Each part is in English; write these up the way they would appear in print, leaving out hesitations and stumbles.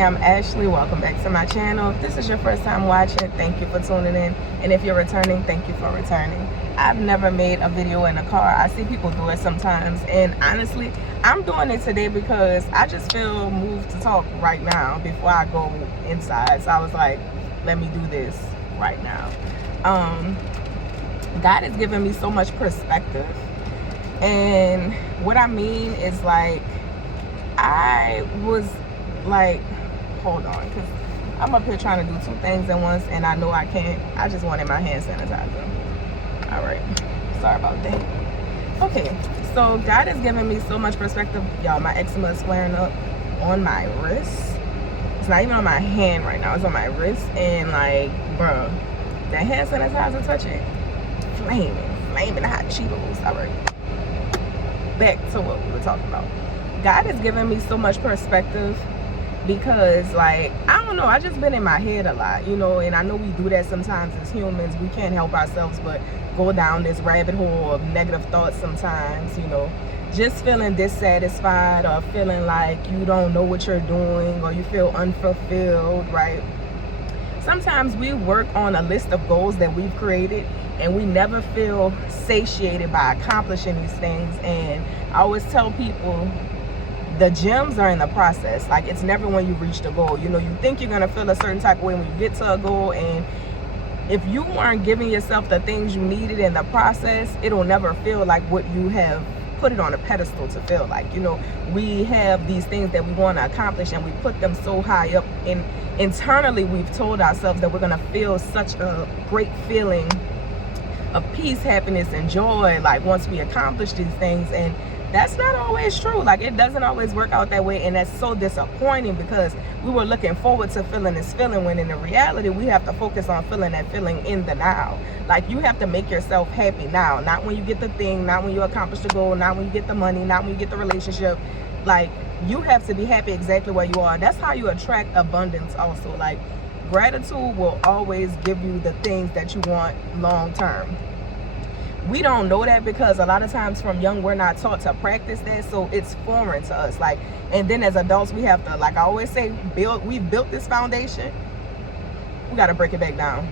I'm Ashley. Welcome back to my channel. If this is your first time watching, thank you for tuning in. And if you're returning, thank you for returning. I've never made a video in a car. I see people do it sometimes. And honestly, I'm doing it today because I just feel moved to talk right now before I go inside. So I was like, let me do this right now. God has given me so much perspective. And what I mean is, like, I was like, hold on, because I'm up here trying to do two things at once and I know I can't. I just wanted my hand sanitizer. All right, sorry about that. Okay, so God has given me so much perspective. Y'all, my eczema is flaring up on my wrist. It's not even on my hand right now, it's on my wrist. And like, bruh, that hand sanitizer touch it, flaming hot Cheetos. All right, back to what we were talking about. God has given me so much perspective because, like, I don't know, I just been in my head a lot, you know, and I know we do that sometimes as humans. We can't help ourselves but go down this rabbit hole of negative thoughts sometimes, you know, just feeling dissatisfied or feeling like you don't know what you're doing or you feel unfulfilled, right? Sometimes we work on a list of goals that we've created and we never feel satiated by accomplishing these things. And I always tell people, the gems are in the process. Like, it's never when you reach the goal. You know, you think you're gonna feel a certain type of way when you get to a goal, and if you weren't giving yourself the things you needed in the process, it'll never feel like what you have put it on a pedestal to feel like. You know, we have these things that we want to accomplish and we put them so high up, and internally we've told ourselves that we're gonna feel such a great feeling of peace, happiness, and joy, like, once we accomplish these things. And that's not always true. Like, it doesn't always work out that way, and that's so disappointing because we were looking forward to feeling this feeling, when in the reality we have to focus on feeling that feeling in the now. Like, you have to make yourself happy now, not when you get the thing, not when you accomplish the goal, not when you get the money, not when you get the relationship. Like, you have to be happy exactly where you are. That's how you attract abundance also. Like, gratitude will always give you the things that you want long term. We don't know that because a lot of times from young we're not taught to practice that, so it's foreign to us. Like, and then as adults we have to, like I always say, we've built this foundation, we got to break it back down.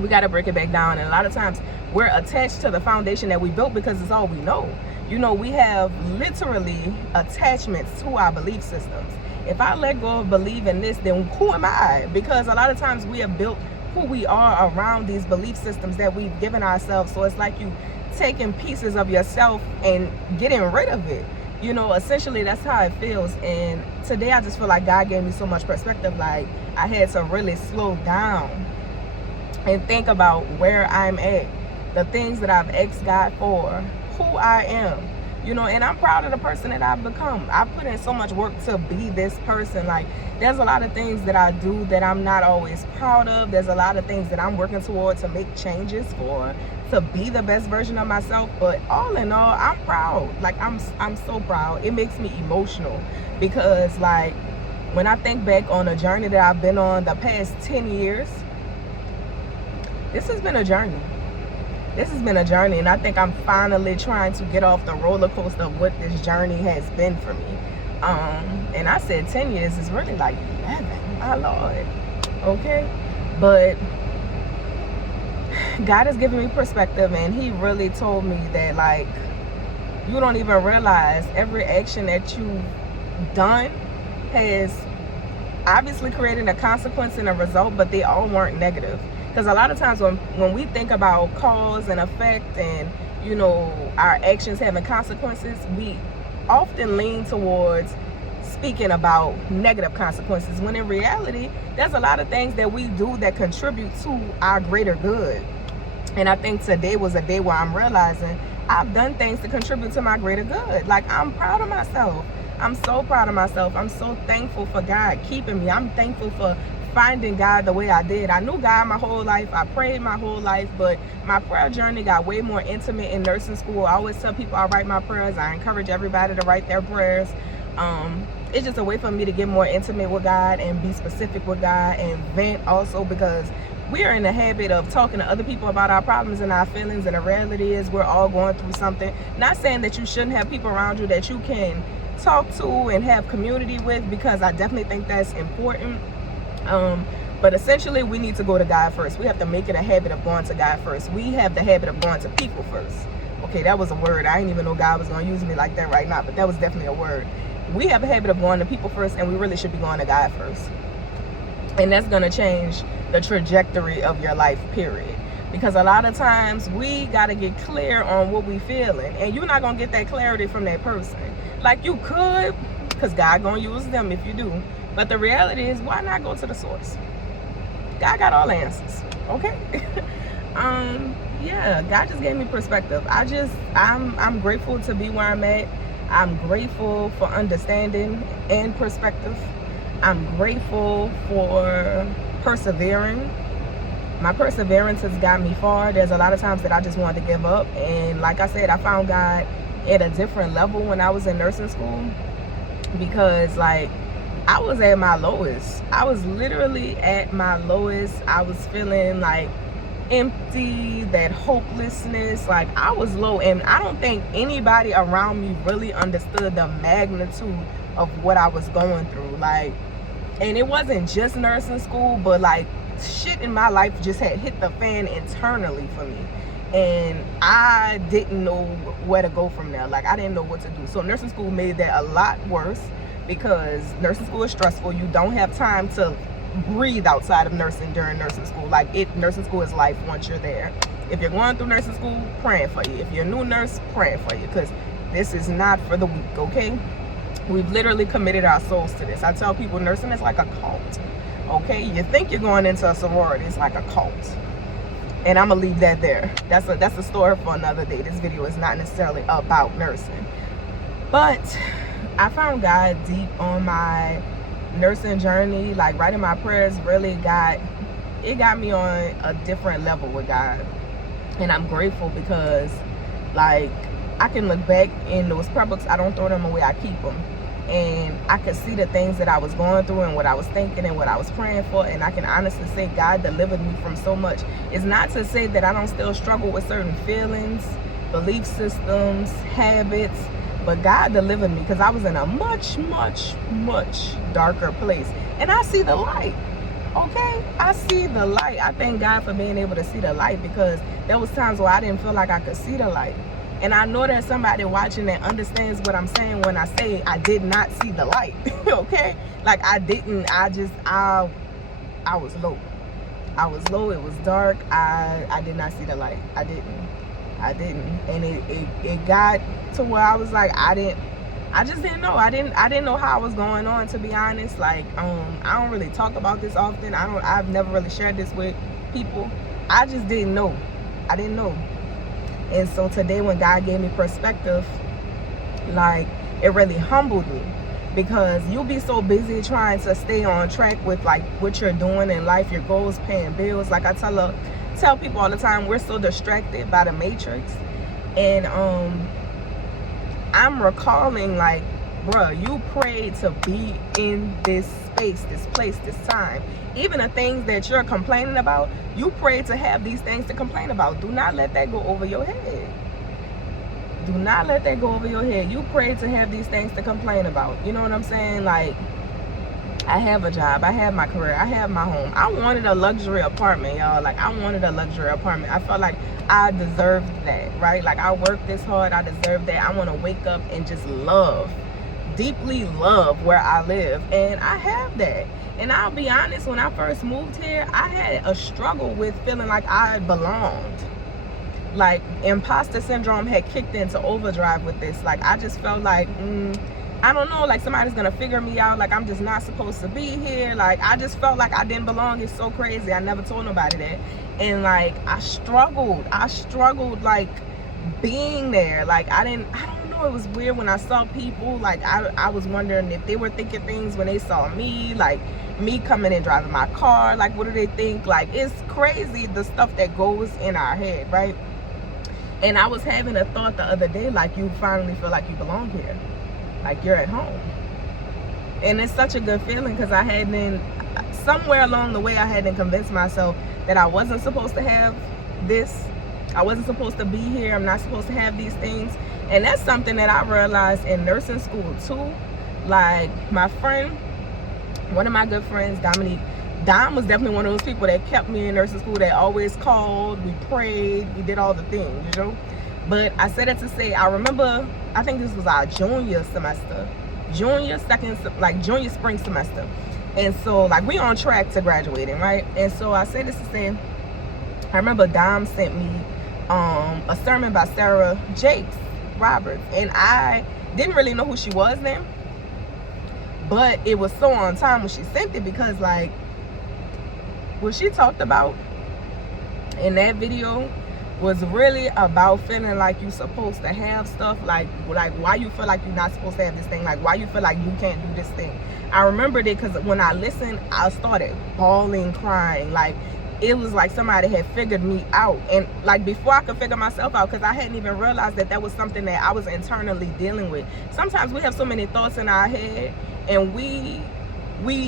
We got to break it back down. And a lot of times we're attached to the foundation that we built because it's all we know. You know, we have literally attachments to our belief systems. If I let go of believing this, then who am I? Because a lot of times we have built who we are around these belief systems that we've given ourselves. So it's like you taking pieces of yourself and getting rid of it. You know, essentially that's how it feels. And today I just feel like God gave me so much perspective. Like, I had to really slow down and think about where I'm at, the things that I've asked God for, who I am. You know, and I'm proud of the person that I've become. I've put in so much work to be this person. Like, there's a lot of things that I do that I'm not always proud of. There's a lot of things that I'm working toward to make changes for, to be the best version of myself. But all in all, I'm proud. Like, I'm so proud. It makes me emotional because, like, when I think back on a journey that I've been on the past 10 years, this has been a journey. This has been a journey, and I think I'm finally trying to get off the roller coaster of what this journey has been for me. And I said 10 years is really like 11, my Lord. Okay? But God has given me perspective, and he really told me that, like, you don't even realize every action that you've done has obviously created a consequence and a result, but they all weren't negative. Because a lot of times when we think about cause and effect and, you know, our actions having consequences, we often lean towards speaking about negative consequences, when in reality, there's a lot of things that we do that contribute to our greater good. And I think today was a day where I'm realizing I've done things to contribute to my greater good. Like, I'm proud of myself. I'm so proud of myself. I'm so thankful for God keeping me. I'm thankful for finding God the way I did. I knew God my whole life. I prayed my whole life, but my prayer journey got way more intimate in nursing school. I always tell people I write my prayers. I encourage everybody to write their prayers. It's just a way for me to get more intimate with God and be specific with God and vent also, because we are in the habit of talking to other people about our problems and our feelings, and the reality is we're all going through something. Not saying that you shouldn't have people around you that you can talk to and have community with, because I definitely think that's important. But essentially, we need to go to God first. We have to make it a habit of going to God first. We have the habit of going to people first. Okay, that was a word. I didn't even know God was going to use me like that right now, but that was definitely a word. We have a habit of going to people first, and we really should be going to God first. And that's going to change the trajectory of your life, period. Because a lot of times we got to get clear on what we feeling, and you're not going to get that clarity from that person. Like you could, because God going to use them if you do. But the reality is, why not go to the source? God got all the answers, okay? Yeah, God just gave me perspective. I'm grateful to be where I'm at. I'm grateful for understanding and perspective. I'm grateful for persevering. My perseverance has got me far. There's a lot of times that I just wanted to give up. And like I said, I found God at a different level when I was in nursing school, because like I was at my lowest. I was literally at my lowest. I was feeling like empty, that hopelessness. Like I was low, and I don't think anybody around me really understood the magnitude of what I was going through. Like, and it wasn't just nursing school, but like shit in my life just had hit the fan internally for me, and I didn't know where to go from there. Like I didn't know what to do. So nursing school made that a lot worse, because nursing school is stressful. You don't have time to breathe outside of nursing during nursing school. Like nursing school is life once you're there. If you're going through nursing school, praying for you. If you're a new nurse, praying for you, because this is not for the weak, okay? We've literally committed our souls to this. I tell people nursing is like a cult, okay? You think you're going into a sorority, it's like a cult. And I'm gonna leave that there. That's a story for another day. This video is not necessarily about nursing. But I found God deep on my nursing journey. Like writing my prayers really got me on a different level with God. And I'm grateful, because like I can look back in those prayer books. I don't throw them away, I keep them. And I could see the things that I was going through and what I was thinking and what I was praying for. And I can honestly say God delivered me from so much. It's not to say that I don't still struggle with certain feelings, belief systems, habits, but God delivered me, because I was in a much, much, much darker place. And I see the light, okay? I see the light. I thank God for being able to see the light, because there was times where I didn't feel like I could see the light. And I know there's somebody watching that understands what I'm saying when I say I did not see the light, okay? Like I was low. I was low, it was dark. I did not see the light. I didn't. And it got to where I was like, I just didn't know. I didn't know how I was going on, to be honest. Like, I don't really talk about this often. I've never really shared this with people. I just didn't know. I didn't know. And so today when God gave me perspective, like it really humbled me, because you'll be so busy trying to stay on track with like what you're doing in life, your goals, paying bills. Like I tell people all the time, we're so distracted by the matrix. And I'm recalling like, bruh, you prayed to be in this space, this place, this time. Even the things that you're complaining about, you prayed to have these things to complain about. Do not let that go over your head. Do not let that go over your head. You prayed to have these things to complain about. You know what I'm saying? Like, I have a job, I have my career, I have my home. I wanted a luxury apartment, y'all. Like, I wanted a luxury apartment. I felt like I deserved that, right? Like, I worked this hard, I deserved that. I want to wake up and just love, deeply love where I live. And I have that. And I'll be honest, when I first moved here, I had a struggle with feeling like I belonged. Like, imposter syndrome had kicked into overdrive with this. Like, I just felt like, I don't know, like somebody's gonna figure me out, like I'm just not supposed to be here. Like, I just felt like I didn't belong. It's so crazy. I never told nobody that. And like, I struggled like being there. Like, I don't know, it was weird when I saw people. Like, I was wondering if they were thinking things when they saw me, like me coming and driving my car. Like, what do they think? Like, it's crazy the stuff that goes in our head, right? And I was having a thought the other day, like, you finally feel like you belong here. Like, you're at home. And it's such a good feeling, because I hadn't, somewhere along the way, I hadn't convinced myself that I wasn't supposed to have this. I wasn't supposed to be here. I'm not supposed to have these things. And that's something that I realized in nursing school too. Like my friend, one of my good friends, Dominique, Dom was definitely one of those people that kept me in nursing school, that always called, we prayed, we did all the things, you know. But I said it to say, I remember, I think this was our junior semester, junior spring semester. And so like we on track to graduating, right? And so I said this to say, I remember Dom sent me a sermon by Sarah Jakes Roberts, and I didn't really know who she was then, but it was so on time when she sent it, because like what she talked about in that video was really about feeling like you're supposed to have stuff, like why you feel like you're not supposed to have this thing, like why you feel like you can't do this thing. I remembered it because when I listened, I started bawling, crying. Like it was like somebody had figured me out, and like before I could figure myself out, because I hadn't even realized that that was something that I was internally dealing with. Sometimes we have so many thoughts in our head, and we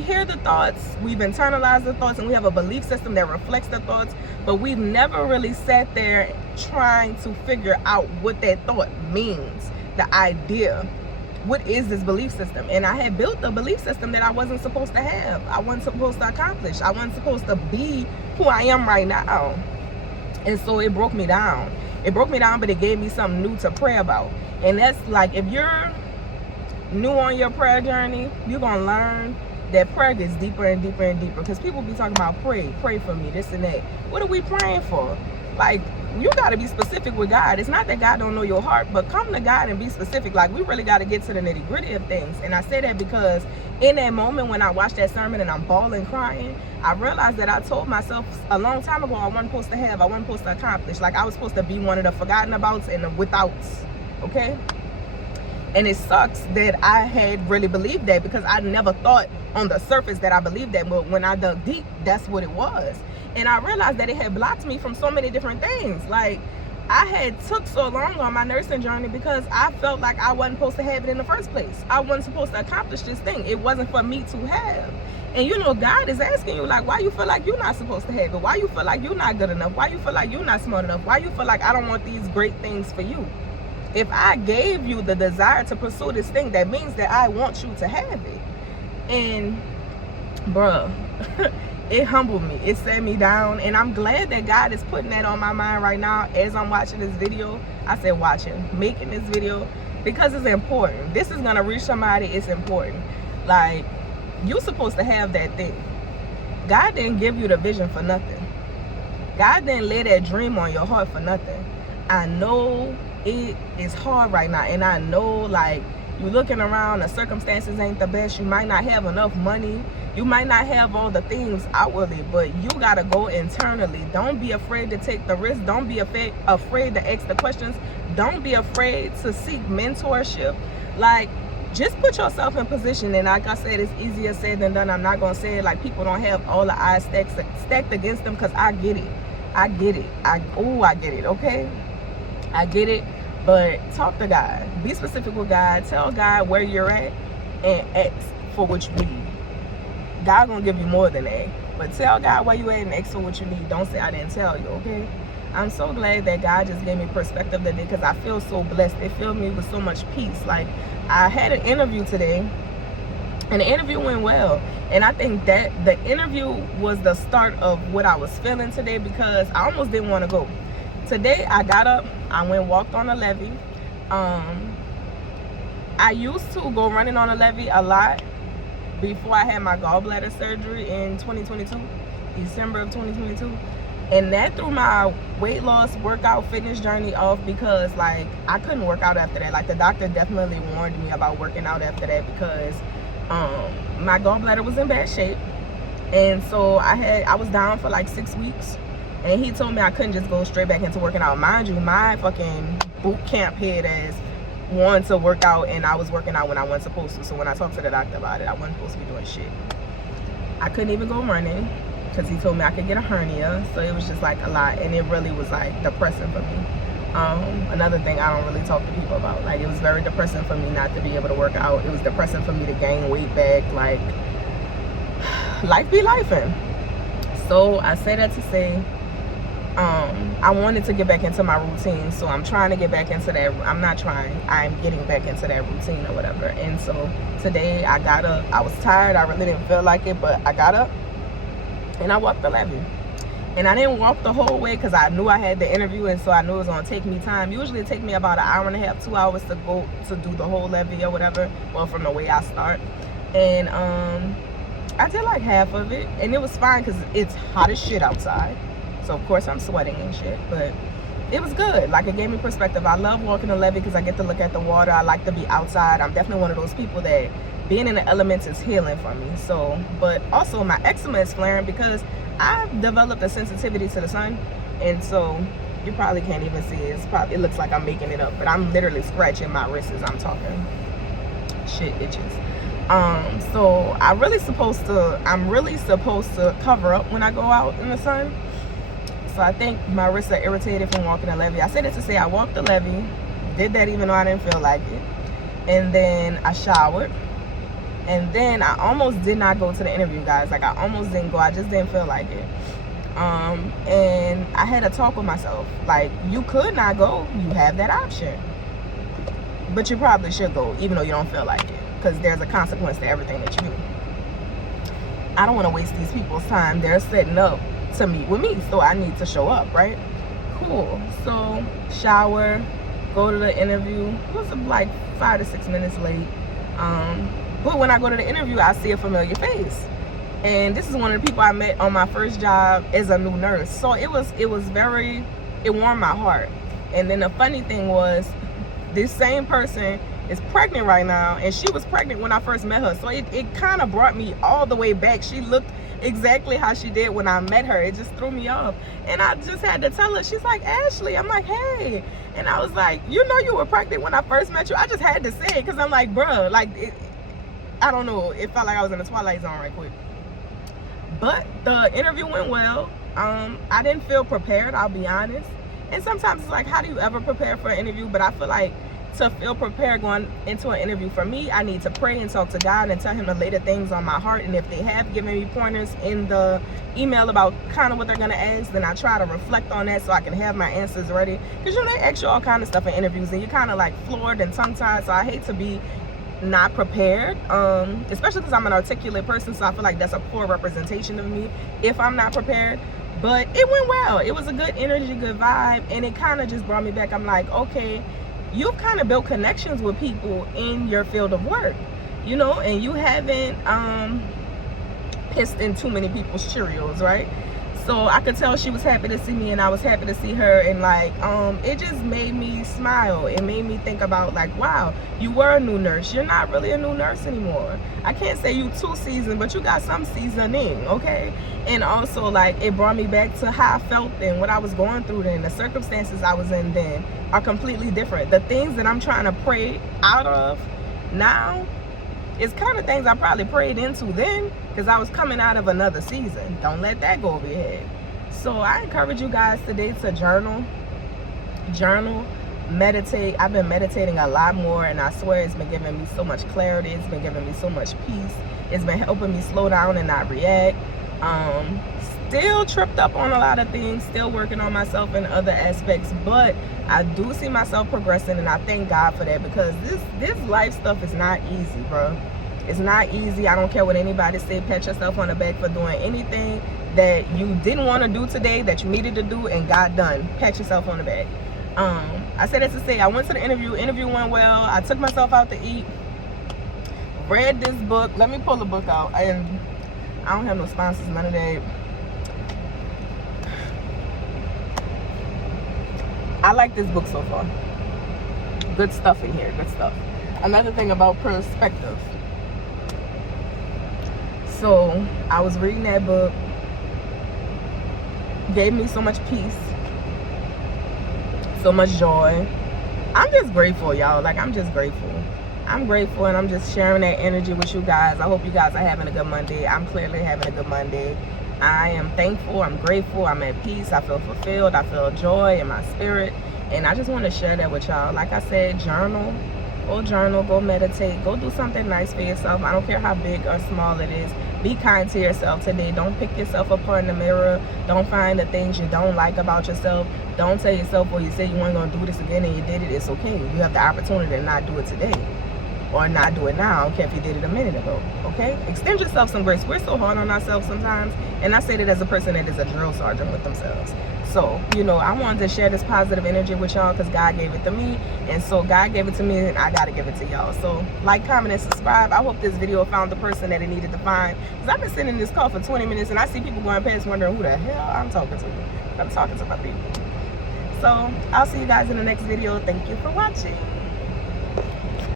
hear the thoughts, we've internalized the thoughts, and we have a belief system that reflects the thoughts, but we've never really sat there trying to figure out what that thought means, the idea. What is this belief system? And I had built a belief system that I wasn't supposed to have. I wasn't supposed to accomplish. I wasn't supposed to be who I am right now. And so it broke me down. It broke me down, but it gave me something new to pray about. And that's like, if you're new on your prayer journey, you're going to learn that prayer gets deeper and deeper and deeper, because people be talking about pray for me, this and that. What are we praying for? Like, you got to be specific with God. It's not that God don't know your heart, but come to God and be specific. Like, we really got to get to the nitty gritty of things. And I say that because in that moment when I watched that sermon and I'm bawling, crying, I realized that I told myself a long time ago I wasn't supposed to have, I wasn't supposed to accomplish. Like, I was supposed to be one of the forgotten abouts and the withouts, okay? And it sucks that I had really believed that, because I never thought on the surface that I believed that, but when I dug deep, that's what it was. And I realized that it had blocked me from so many different things. Like, I had took so long on my nursing journey because I felt like I wasn't supposed to have it in the first place. I wasn't supposed to accomplish this thing. It wasn't for me to have. And you know, God is asking you, like, why you feel like you're not supposed to have it? Why you feel like you're not good enough? Why you feel like you're not smart enough? Why you feel like I don't want these great things for you? If I gave you the desire to pursue this thing, that means that I want you to have it. And bruh, it humbled me. It set me down. And I'm glad that God is putting that on my mind right now as I'm watching this video. I said making this video, because it's important. This is going to reach somebody. It's important. Like, you're supposed to have that thing. God didn't give you the vision for nothing. God didn't lay that dream on your heart for nothing. I know it is hard right now, and I know, like, you're looking around, the circumstances ain't the best. You might not have enough money, you might not have all the things outwardly, but you gotta go internally. Don't be afraid to take the risk. Don't be afraid to ask the questions. Don't be afraid to seek mentorship. Like, just put yourself in position. And like I said, it's easier said than done. I'm not gonna say it like people don't have all the odds stacked against them, because I get it. I get it, okay? I get it, but talk to God. Be specific with God. Tell God where you're at and ask for what you need. God gonna give you more than that. But tell God where you at and ask for what you need. Don't say I didn't tell you, okay? I'm so glad that God just gave me perspective today, because I feel so blessed. It filled me with so much peace. Like, I had an interview today, and the interview went well. And I think that the interview was the start of what I was feeling today, because I almost didn't want to go. Today, I got up, I went walked on the levee. I used to go running on the levee a lot before I had my gallbladder surgery in 2022, December of 2022. And that threw my weight loss, workout, fitness journey off, because, like, I couldn't work out after that. Like, the doctor definitely warned me about working out after that, because my gallbladder was in bad shape. And so I was down for like 6 weeks. And he told me I couldn't just go straight back into working out. Mind you, my fucking boot camp head ass wanted to work out, and I was working out when I wasn't supposed to. So when I talked to the doctor about it, I wasn't supposed to be doing shit. I couldn't even go running, because he told me I could get a hernia. So it was just like a lot, and it really was like depressing for me. Another thing I don't really talk to people about. Like, it was very depressing for me not to be able to work out. It was depressing for me to gain weight back. Like, life be lifing. So I say that to say, I wanted to get back into my routine, so I'm trying to get back into that. I'm not trying, I'm getting back into that routine or whatever. And so today I got up. I was tired, I really didn't feel like it, but I got up and I walked the levee. And I didn't walk the whole way because I knew I had the interview, and so I knew it was going to take me time. Usually it takes me about an hour and a half, 2 hours to go to do the whole levee or whatever, well, from the way I start. And I did like half of it, and it was fine because it's hot as shit outside. So of course I'm sweating and shit, but it was good. Like, it gave me perspective. I love walking the levee because I get to look at the water. I like to be outside. I'm definitely one of those people that being in the elements is healing for me. So, but also my eczema is flaring because I've developed a sensitivity to the sun, and so you probably can't even see it. It looks like I'm making it up, but I'm literally scratching my wrists as I'm talking. Shit itches. So I'm really supposed to cover up when I go out in the sun. So I think my wrists are irritated from walking the levee. I said it to say I walked the levee, did that even though I didn't feel like it, and then I showered, and then I almost did not go to the interview, guys. Like, I almost didn't go. I just didn't feel like it. And I had a talk with myself. Like, you could not go. You have that option, but you probably should go even though you don't feel like it, because there's a consequence to everything that you do. I don't want to waste these people's time. They're setting up to meet with me, so I need to show up, right? Cool. So shower, go to the interview. It was like 5 to 6 minutes late. But when I go to the interview, I see a familiar face, and this is one of the people I met on my first job as a new nurse. So it warmed my heart. And then the funny thing was, this same person is pregnant right now, and she was pregnant when I first met her. So it kind of brought me all the way back. She looked exactly how she did when I met her. It just threw me off, and I just had to tell her. She's like, Ashley. I'm like, hey. And I was like, you know, you were pregnant when I first met you. I just had to say it because I'm like, bruh, like, I don't know, it felt like I was in the Twilight Zone right quick. But the interview went well. I didn't feel prepared, I'll be honest. And sometimes it's like, how do you ever prepare for an interview? But I feel like to feel prepared going into an interview, for me, I need to pray and talk to God and tell him to lay the things on my heart. And if they have given me pointers in the email about kind of what they're gonna ask, then I try to reflect on that so I can have my answers ready. Because, you know, they ask you all kind of stuff in interviews, and you're kind of like floored and tongue-tied. So I hate to be not prepared, especially because I'm an articulate person, so I feel like that's a poor representation of me if I'm not prepared. But it went well. It was a good energy, good vibe, and it kind of just brought me back. I'm like, okay, you've kind of built connections with people in your field of work, you know, and you haven't pissed in too many people's Cheerios, right? So I could tell she was happy to see me, and I was happy to see her. And like, it just made me smile. It made me think about, like, wow, you were a new nurse. You're not really a new nurse anymore. I can't say you too seasoned, but you got some seasoning, okay? And also, like, it brought me back to how I felt then, what I was going through then. The circumstances I was in then are completely different. The things that I'm trying to pray out of now is kind of things I probably prayed into then, because I was coming out of another season. Don't let that go over your head. So I encourage you guys today to journal, meditate. I've been meditating a lot more, and I swear it's been giving me so much clarity. It's been giving me so much peace. It's been helping me slow down and not react. Still tripped up on a lot of things, still working on myself in other aspects, but I do see myself progressing, and I thank God for that, because this life stuff is not easy, bro. It's not easy. I don't care what anybody say. Pat yourself on the back for doing anything that you didn't want to do today that you needed to do and got done. Pat yourself on the back. I said it to say, I went to the interview went well. I took myself out to eat, read this book. Let me pull the book out. And I don't have no sponsors, none of that. I like this book so far. Good stuff in here, good stuff. Another thing about perspective. So I was reading that book, gave me so much peace, so much joy. I'm just grateful, y'all. Like, I'm just grateful. I'm grateful, and I'm just sharing that energy with you guys. I hope you guys are having a good Monday. I'm clearly having a good Monday. I am thankful, I'm grateful, I'm at peace, I feel fulfilled, I feel joy in my spirit, and I just want to share that with y'all. Like I said, journal, Go journal, go meditate, go do something nice for yourself. I don't care how big or small it is. Be kind to yourself today. Don't pick yourself apart in the mirror. Don't find the things you don't like about yourself. Don't tell yourself, well, you said you weren't going to do this again and you did it. It's okay. You have the opportunity to not do it today or not do it now. I don't care if you did it a minute ago, okay? Extend yourself some grace. We're so hard on ourselves sometimes, and I say that as a person that is a drill sergeant with themselves. So, you know, I wanted to share this positive energy with y'all because God gave it to me, and so God gave it to me, and I got to give it to y'all. So, like, comment, and subscribe. I hope this video found the person that it needed to find, because I've been sitting in this car for 20 minutes, and I see people going past wondering who the hell I'm talking to. I'm talking to my people. So, I'll see you guys in the next video. Thank you for watching.